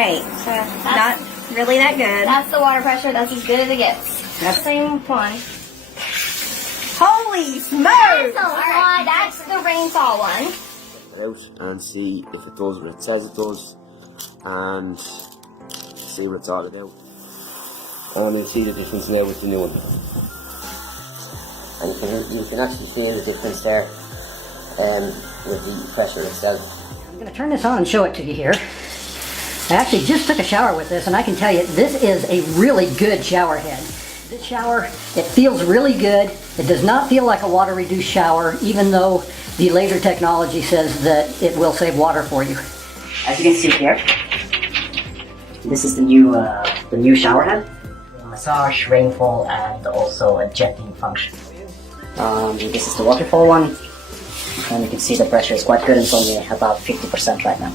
right. So not really that good. That's the water pressure. That's as good as it gets. That's the same one. Holy smokes! Alright, that's the rainfall one. Check it out and see if it does what it says it does, and see what it's all about. And you'll see the difference now with the new one. And you can actually feel the difference there with the pressure itself. I'm going to turn this on and show it to you here. I actually just took a shower with this, and I can tell you this is a really good shower head. This shower, it feels really good. It does not feel like a water-reduced shower, even though the laser technology says that it will save water for you. As you can see here, this is the new shower head. Massage, rainfall, and also a jetting function. This is the waterfall one, and you can see the pressure is quite good. It's only about 50% right now.